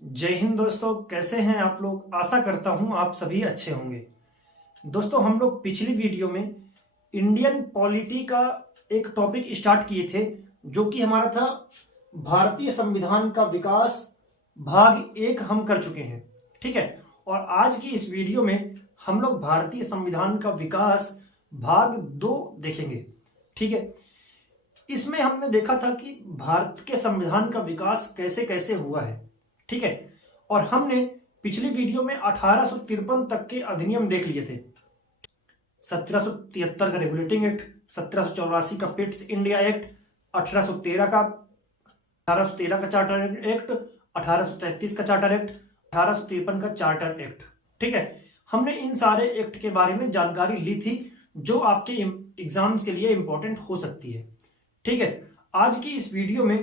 जय हिंद दोस्तों, कैसे हैं आप लोग। आशा करता हूं आप सभी अच्छे होंगे। दोस्तों, हम लोग पिछली वीडियो में इंडियन पॉलिटी का एक टॉपिक स्टार्ट किए थे, जो कि हमारा था भारतीय संविधान का विकास भाग 1 हम कर चुके हैं। ठीक है। और आज की इस वीडियो में हम लोग भारतीय संविधान का विकास भाग 2 देखेंगे। ठीक है। इसमें हमने देखा था कि भारत के संविधान का विकास कैसे कैसे हुआ है। ठीक है। और हमने पिछली वीडियो में 1853 तक के अधिनियम देख लिए थे। 1773 का रेगुलेटिंग एक्ट, 1784 का पिट्स इंडिया एक्ट, 1813 का चार्टर एक्ट, 1833 का चार्टर एक्ट, 1853 का चार्टर एक्ट। ठीक है। हमने इन सारे एक्ट के बारे में जानकारी ली थी, जो आपके एग्जाम्स के लिए इंपॉर्टेंट हो सकती है। ठीक है। आज की इस वीडियो में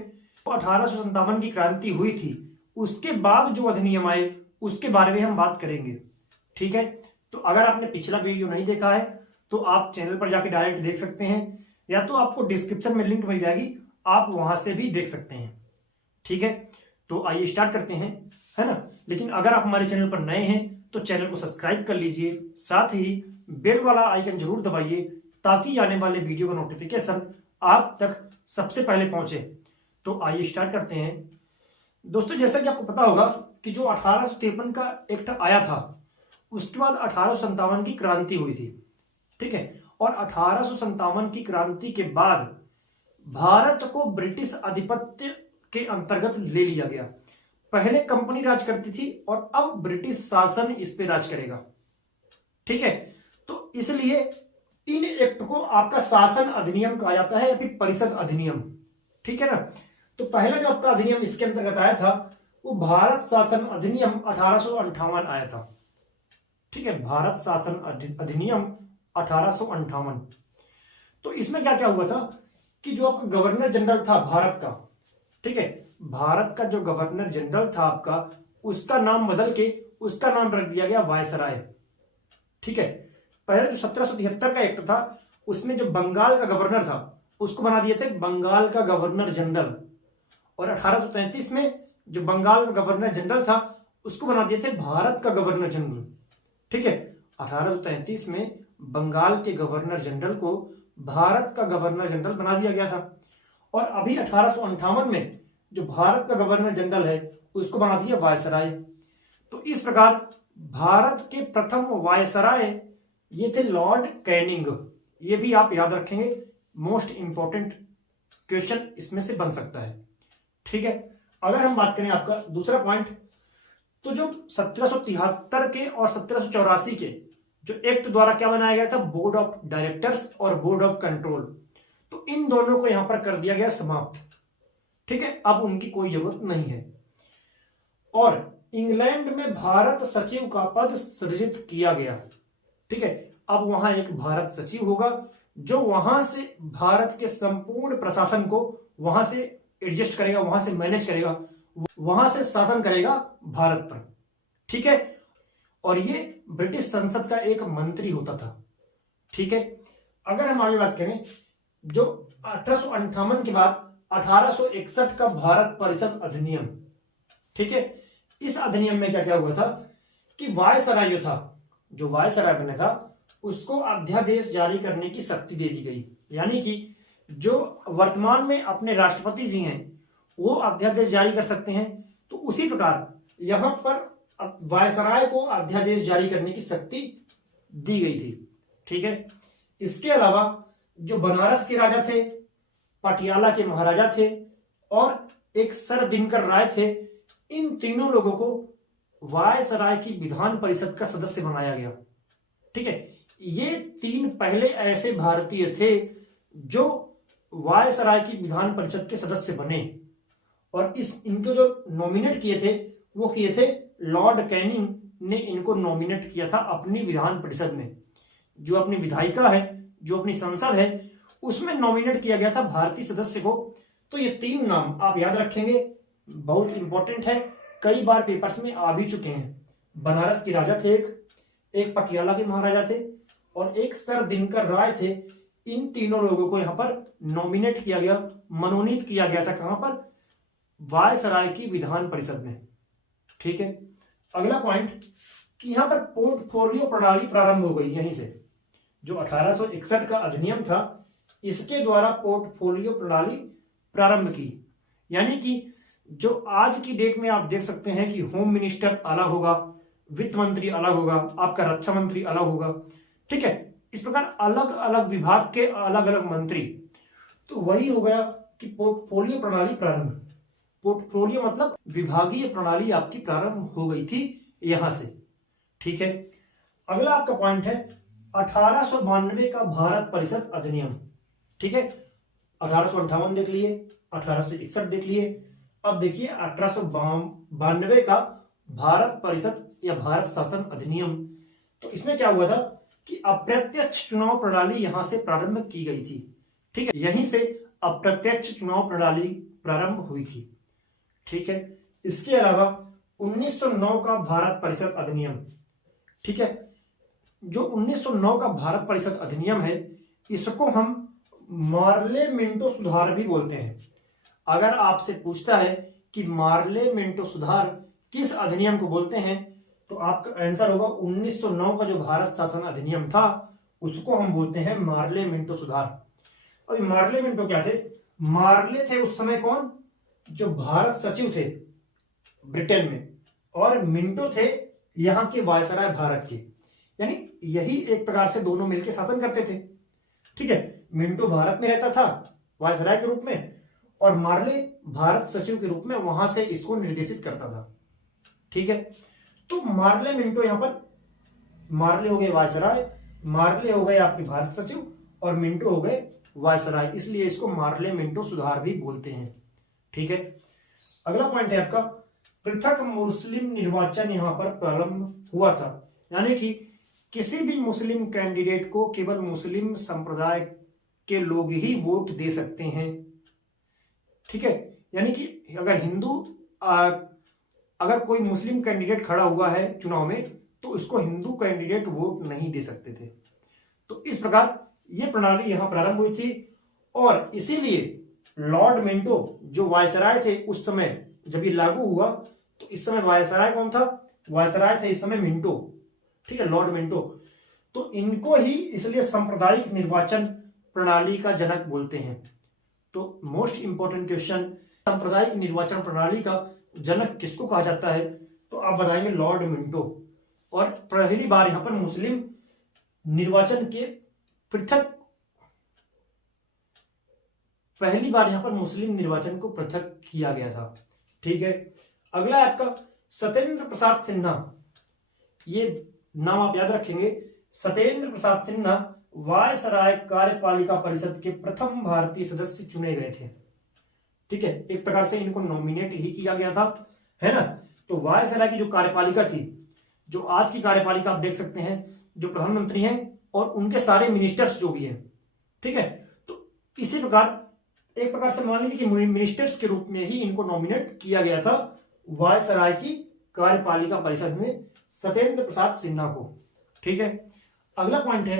1857 की क्रांति हुई थी, उसके बाद जो अधिनियम आए उसके बारे में हम बात करेंगे। ठीक है। तो अगर आपने पिछला वीडियो नहीं देखा है तो आप चैनल पर जाके डायरेक्ट देख सकते हैं, या तो आपको डिस्क्रिप्शन में लिंक मिल जाएगी, आप वहां से भी देख सकते हैं। ठीक है। तो आइए स्टार्ट करते हैं, है ना। लेकिन अगर आप हमारे चैनल पर नए हैं तो चैनल को सब्सक्राइब कर लीजिए, साथ ही बेल वाला आइकन जरूर दबाइए, ताकि आने वाले वीडियो का नोटिफिकेशन आप तक सबसे पहले पहुंचे। तो आइए स्टार्ट करते हैं। दोस्तों, जैसा कि आपको पता होगा कि जो 1853 का एक्ट आया था, उसके बाद 1857 की क्रांति हुई थी। ठीक है। और 1857 की क्रांति के बाद भारत को ब्रिटिश आधिपत्य के अंतर्गत ले लिया गया। पहले कंपनी राज करती थी और अब ब्रिटिश शासन इस पे राज करेगा। ठीक है। तो इसलिए इन एक्ट को आपका शासन अधिनियम कहा जाता है या फिर परिषद अधिनियम। ठीक है ना। तो पहला जो आपका अधिनियम इसके अंतर्गत आया था वो भारत शासन अधिनियम 1858 आया था। ठीक है। भारत शासन अधिनियम 1858। तो इसमें क्या क्या हुआ था कि जो आपका गवर्नर जनरल था भारत का, ठीक है, भारत का जो गवर्नर जनरल था आपका, उसका नाम बदल के उसका नाम रख दिया गया वायसराय। ठीक है। पहले जो 1773 का एक्ट था उसमें जो बंगाल का गवर्नर था उसको बना दिए थे बंगाल का गवर्नर जनरल, और 1833 में जो बंगाल का गवर्नर जनरल था उसको बना दिए थे भारत का गवर्नर जनरल। ठीक है। 1833 में बंगाल के गवर्नर जनरल को भारत का गवर्नर जनरल बना दिया गया था, और अभी 1858 में जो भारत का गवर्नर जनरल है उसको बना दिया वायसराय। तो इस प्रकार भारत के प्रथम वायसराय ये थे लॉर्ड कैनिंग। ये भी आप याद रखेंगे, मोस्ट इंपॉर्टेंट क्वेश्चन इसमें से बन सकता है। ठीक है। अगर हम बात करें आपका दूसरा पॉइंट, तो जो 1773 के और 1784 के जो एक्ट द्वारा क्या बनाया गया था, बोर्ड ऑफ डायरेक्टर्स और बोर्ड ऑफ कंट्रोल, तो इन दोनों को यहां पर कर दिया गया समाप्त। ठीक है। अब उनकी कोई जरूरत नहीं है। और इंग्लैंड में भारत सचिव का पद सृजित किया गया। ठीक है। अब वहां एक भारत सचिव होगा जो वहां से भारत के संपूर्ण प्रशासन को वहां से एडजस्ट करेगा, वहां से मैनेज करेगा, वहां से शासन करेगा भारत पर। ठीक है। और ये ब्रिटिश संसद का एक मंत्री होता था। ठीक है। अगर हम आगे बात करें, जो 1858 के बाद 1861 का भारत परिषद अधिनियम, ठीक है, इस अधिनियम में क्या क्या हुआ था कि वायसराय जो था, जो वायसराय बना था, उसको अध्यादेश जारी करने की शक्ति दे दी गई। यानी कि जो वर्तमान में अपने राष्ट्रपति जी हैं वो अध्यादेश जारी कर सकते हैं, तो उसी प्रकार यहां पर वायसराय को अध्यादेश जारी करने की शक्ति दी गई थी। ठीक है। इसके अलावा जो बनारस के राजा थे, पटियाला के महाराजा थे और एक सर दिनकर राय थे, इन तीनों लोगों को वायसराय की विधान परिषद का सदस्य बनाया गया। ठीक है। ये तीन पहले ऐसे भारतीय थे जो वायसराय की विधान परिषद के सदस्य बने, और इनको जो नॉमिनेट किए थे वो किए थे लॉर्ड कैनिंग ने इनको नॉमिनेट किया था अपनी विधान परिषद में। जो अपनी विधायिका है, जो अपनी संसद है, उसमें नॉमिनेट किया गया था भारतीय सदस्य को। तो ये तीन नाम आप याद रखेंगे, बहुत इंपॉर्टेंट है, कई बार पेपर्स में आ भी चुके हैं। बनारस के राजा थे, एक पटियाला के महाराजा थे और एक सर दिनकर राय थे। इन तीनों लोगों को यहां पर नॉमिनेट किया गया, मनोनीत किया गया था। कहां पर? वायसराय की विधान परिषद में। ठीक है। अगला पॉइंट कि यहां पर पोर्टफोलियो प्रणाली प्रारंभ हो गई यहीं से। जो 1861 का अधिनियम था इसके द्वारा पोर्टफोलियो प्रणाली प्रारंभ की। यानी कि जो आज की डेट में आप देख सकते हैं कि होम मिनिस्टर अलग होगा, वित्त मंत्री अलग होगा, आपका रक्षा मंत्री अलग होगा, ठीक है। इस प्रकार अलग अलग विभाग के अलग अलग मंत्री, तो वही हो गया कि पोर्टफोलियो प्रणाली प्रारंभ। पोर्टफोलियो मतलब विभागीय प्रणाली आपकी प्रारंभ हो गई थी यहां से, ठीक है। अगला आपका पॉइंट है 1892 का भारत परिषद अधिनियम, ठीक है। 1858 देख लिए, 1861 देख लिए, अब देखिए 1892 का भारत परिषद या भारत शासन अधिनियम। तो इसमें क्या हुआ था कि अप्रत्यक्ष चुनाव प्रणाली यहां से प्रारंभ की गई थी, ठीक है। यहीं से अप्रत्यक्ष चुनाव प्रणाली प्रारंभ हुई थी, ठीक है। इसके अलावा 1909 का भारत परिषद अधिनियम, ठीक है। जो 1909 का भारत परिषद अधिनियम है इसको हम मार्ले मिंटो सुधार भी बोलते हैं। अगर आपसे पूछता है कि मार्ले मिंटो सुधार किस अधिनियम को बोलते हैं तो आपका आंसर होगा 1909 का जो भारत शासन अधिनियम था उसको हम बोलते हैं मार्ले मिंटो सुधार। और मार्ले मिंटो क्या थे? मार्ले थे उस समय कौन? जो भारत सचिव थे ब्रिटेन में, और मिंटो थे यहां के वायसराय भारत के। यानी यही एक प्रकार से दोनों मिलकर शासन करते थे, ठीक है। मिंटो भारत में रहता था वायसराय के रूप में, और मार्ले भारत सचिव के रूप में वहां से इसको निर्देशित करता था, ठीक है। तो मार्ले मिंटो, यहां पर मार्ले हो गए वायसराय, मार्ले हो गए आपके भारत सचिव, और मिंटो हो गए वायसराय, इसलिए इसको मार्ले मिंटो सुधार भी बोलते हैं, ठीक है। अगला पॉइंट है आपका पृथक मुस्लिम निर्वाचन यहां पर प्रारंभ हुआ था। यानी कि किसी भी मुस्लिम कैंडिडेट को केवल मुस्लिम संप्रदाय के लोग ही वोट दे सकते हैं, ठीक है। यानी कि अगर अगर कोई मुस्लिम कैंडिडेट खड़ा हुआ है चुनाव में तो उसको हिंदू कैंडिडेट वोट नहीं दे सकते थे। तो इस प्रकार यह प्रणाली यहां प्रारंभ हुई थी, और इसीलिए लॉर्ड मिंटो जो वायसराय थे उस समय जब ये लागू हुआ, तो इस समय वायसराय कौन था? वायसराय थे इस समय मिंटो, ठीक है, लॉर्ड मिंटो। तो इनको ही इसलिए सांप्रदायिक निर्वाचन प्रणाली का जनक बोलते हैं। तो मोस्ट इंपॉर्टेंट क्वेश्चन, सांप्रदायिक निर्वाचन प्रणाली का जनक किसको कहा जाता है? तो आप बताएंगे लॉर्ड मिंटो। और पहली बार यहां पर मुस्लिम निर्वाचन के पृथक, पहली बार यहां पर मुस्लिम निर्वाचन को पृथक किया गया था, ठीक है। अगला है आपका सत्येंद्र प्रसाद सिन्हा। ये नाम आप याद रखेंगे, सत्येंद्र प्रसाद सिन्हा वायसराय कार्यपालिका परिषद के प्रथम भारतीय सदस्य चुने गए थे, ठीक है। एक प्रकार से इनको नॉमिनेट ही किया गया था, है ना। तो वायसराय की जो कार्यपालिका थी, जो आज की कार्यपालिका आप देख सकते हैं, जो प्रधानमंत्री हैं और उनके सारे मिनिस्टर्स जो भी हैं, ठीक है। तो इसी प्रकार एक प्रकार से मान लीजिए कि मिनिस्टर्स के रूप में ही इनको नॉमिनेट किया गया था वायसराय की कार्यपालिका परिषद में सत्येंद्र प्रसाद सिन्हा को, ठीक है। अगला पॉइंट है,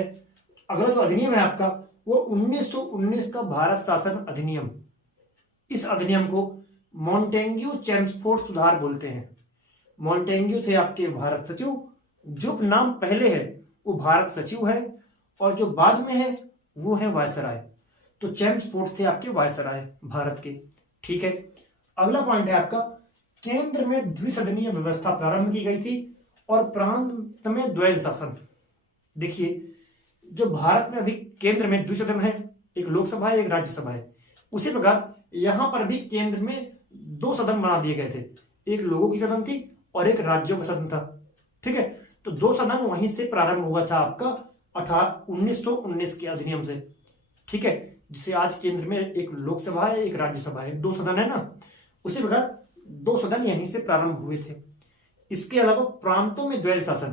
अगला जो अधिनियम है आपका वो 1919 का भारत शासन अधिनियम। इस अधिनियम को मॉन्टेग्यू चेम्सफोर्ड सुधार बोलते हैं। मॉन्टेग्यू थे आपके भारत सचिव, जो नाम पहले है वो भारत सचिव है, और जो बाद में है वो है वायसराय। तो चेम्सफोर्ड थे आपके वायसराय भारत के, ठीक है। अगला पॉइंट है आपका केंद्र में द्विसदनीय व्यवस्था प्रारंभ की गई थी और प्रांत में द्वैध शासन। देखिए जो भारत में अभी केंद्र में द्विसदन है, एक लोकसभा है एक राज्यसभा है, उसी प्रकार यहां पर भी केंद्र में दो सदन बना दिए गए थे, एक लोगों की सदन थी और एक राज्यों का सदन था, ठीक है। तो दो सदन वहीं से प्रारंभ हुआ था आपका 1919 के अधिनियम से, ठीक है। जिसे आज केंद्र में एक लोकसभा है एक राज्यसभा है, दो सदन है ना, उसी प्रकार दो सदन यहीं से प्रारंभ हुए थे। इसके अलावा प्रांतों में द्वैध शासन,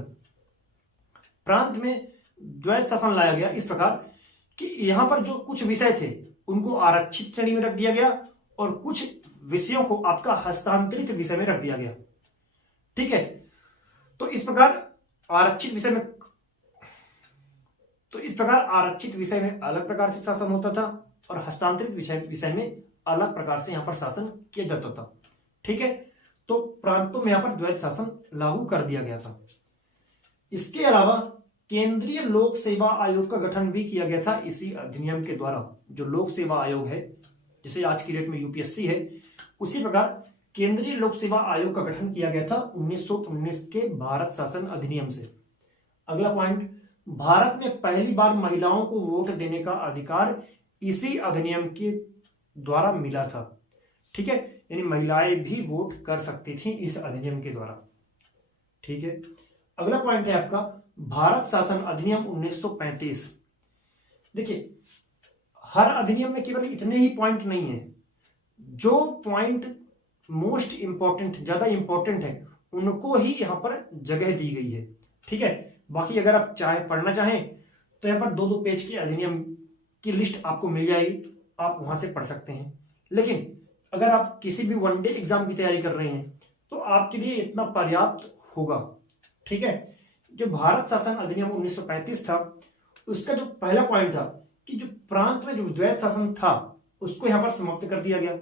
प्रांत में द्वैध शासन लाया गया इस प्रकार कि यहां पर जो कुछ विषय थे उनको आरक्षित श्रेणी में रख दिया गया और कुछ विषयों को आपका हस्तांतरित विषय में रख दिया गया, ठीक है। तो इस प्रकार आरक्षित विषय में अलग प्रकार से शासन होता था और हस्तांतरित विषय में अलग प्रकार से यहां पर शासन किया जाता था, ठीक है। तो तो प्रांतों में यहाँ पर द्वैत शासन लागू कर दिया गया था। इसके अलावा केंद्रीय लोक सेवा आयोग का गठन भी किया गया था इसी अधिनियम के द्वारा। जो लोक सेवा आयोग है, जैसे आज की डेट में यूपीएससी है, उसी प्रकार केंद्रीय लोक सेवा आयोग का गठन किया गया था 1919 के भारत शासन अधिनियम से। अगला पॉइंट, भारत में पहली बार महिलाओं को वोट देने का अधिकार इसी अधिनियम के द्वारा मिला था। ठीक है, यानी महिलाएं भी वोट कर सकती थी इस अधिनियम के द्वारा। ठीक है, अगला पॉइंट है आपका भारत शासन अधिनियम 1935। देखिए, हर अधिनियम में केवल इतने ही पॉइंट नहीं है, जो पॉइंट मोस्ट इंपॉर्टेंट, ज्यादा इंपॉर्टेंट है, उनको ही यहां पर जगह दी गई है। ठीक है, बाकी अगर आप पढ़ना चाहें तो यहां पर 2-2 पेज के अधिनियम की लिस्ट आपको मिल जाएगी, आप वहां से पढ़ सकते हैं। लेकिन अगर आप किसी भी वनडे एग्जाम की तैयारी कर रहे हैं तो आपके लिए इतना पर्याप्त होगा। ठीक है, जो भारत शासन अधिनियम 1935 था, उसका जो पहला पॉइंट था कि जो प्रांत में जो द्वैत शासन था उसको यहां पर समाप्त कर दिया गया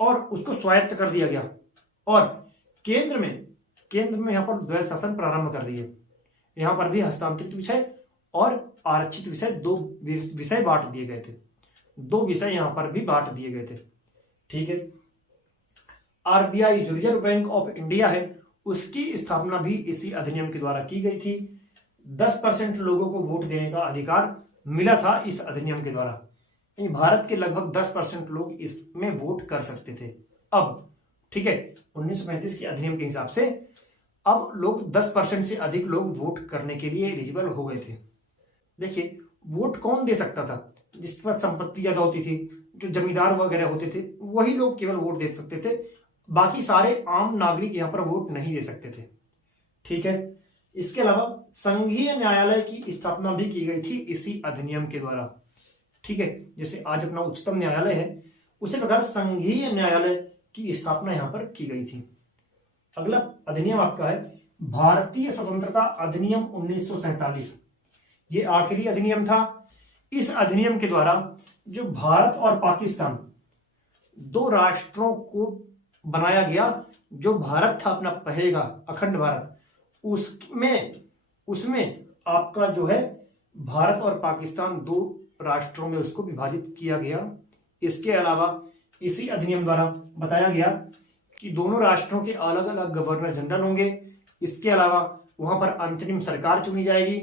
और उसको स्वायत्त कर दिया गया, और केंद्र में यहां पर द्वैत शासन प्रारंभ कर दिए। यहां पर भी हस्तांतरित विषय और आरक्षित विषय 2 विषय बांट दिए गए थे, 2 विषय यहां पर भी बांट दिए गए थे। ठीक है, आरबीआई जो रिजर्व बैंक ऑफ इंडिया है, उसकी स्थापना भी इसी अधिनियम के द्वारा की गई थी। 10% लोगों को वोट देने का अधिकार मिला था इस अधिनियम के द्वारा। भारत के लगभग 10% लोग इसमें वोट कर सकते थे अब। ठीक है, 1935 के अधिनियम के हिसाब से अब लोग 10% से अधिक लोग वोट करने के लिए एलिजिबल हो गए थे। देखिए, वोट कौन दे सकता था? जिसके पास संपत्ति ज्यादा होती थी, जो जमींदार वगैरह होते थे, वही लोग केवल वोट दे सकते थे। बाकी सारे आम नागरिक यहां पर वोट नहीं दे सकते थे। ठीक है, इसके अलावा संघीय न्यायालय की स्थापना भी की गई थी इसी अधिनियम के द्वारा। ठीक है, जैसे आज अपना उच्चतम न्यायालय है, उसी प्रकार संघीय न्यायालय की स्थापना यहां पर की गई थी। अगला अधिनियम आपका है भारतीय स्वतंत्रता अधिनियम 1947। ये आखिरी अधिनियम था। इस अधिनियम के द्वारा जो भारत और पाकिस्तान 2 राष्ट्रों को बनाया गया। जो भारत था अपना पहले का अखंड भारत, उसमें आपका जो है भारत और पाकिस्तान 2 राष्ट्रों में उसको विभाजित किया गया। इसके अलावा इसी अधिनियम द्वारा बताया गया कि दोनों राष्ट्रों के अलग अलग गवर्नर जनरल होंगे। इसके अलावा वहां पर अंतरिम सरकार चुनी जाएगी।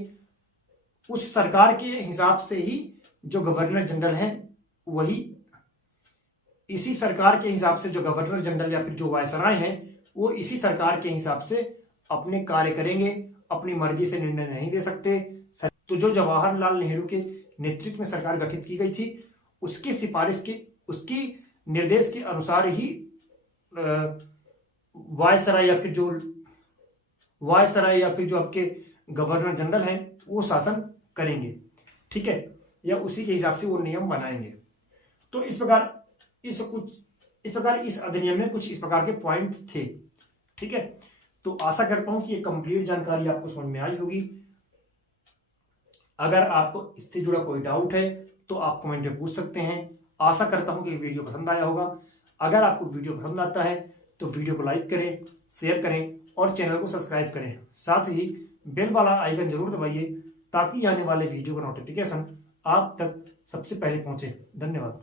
उस सरकार के हिसाब से ही जो गवर्नर जनरल हैं, वही इसी सरकार के हिसाब से जो गवर्नर जनरल या फिर जो वायसराय हैं, वो इसी सरकार के हिसाब से अपने कार्य करेंगे, अपनी मर्जी से निर्णय नहीं ले सकते। तो जो जवाहरलाल नेहरू के नेतृत्व में सरकार गठित की गई थी, उसकी सिफारिश की, उसकी निर्देश के अनुसार ही वायसराय या फिर जो आपके गवर्नर जनरल हैं वो शासन करेंगे। ठीक है, या उसी के हिसाब से वो नियम बनाएंगे। तो इस प्रकार इस अधिनियम में कुछ इस प्रकार के पॉइंट थे। ठीक है, तो आशा करता हूं कि ये कंप्लीट जानकारी आपको समझ में आई होगी। अगर आपको इससे जुड़ा कोई डाउट है तो आप कमेंट में पूछ सकते हैं। आशा करता हूं कि वीडियो पसंद आया होगा। अगर आपको वीडियो पसंद आता है तो वीडियो को लाइक करें, शेयर करें और चैनल को सब्सक्राइब करें। साथ ही बेल वाला आइकन जरूर दबाइए ताकि आने वाले वीडियो का नोटिफिकेशन आप तक सबसे पहले पहुंचे। धन्यवाद।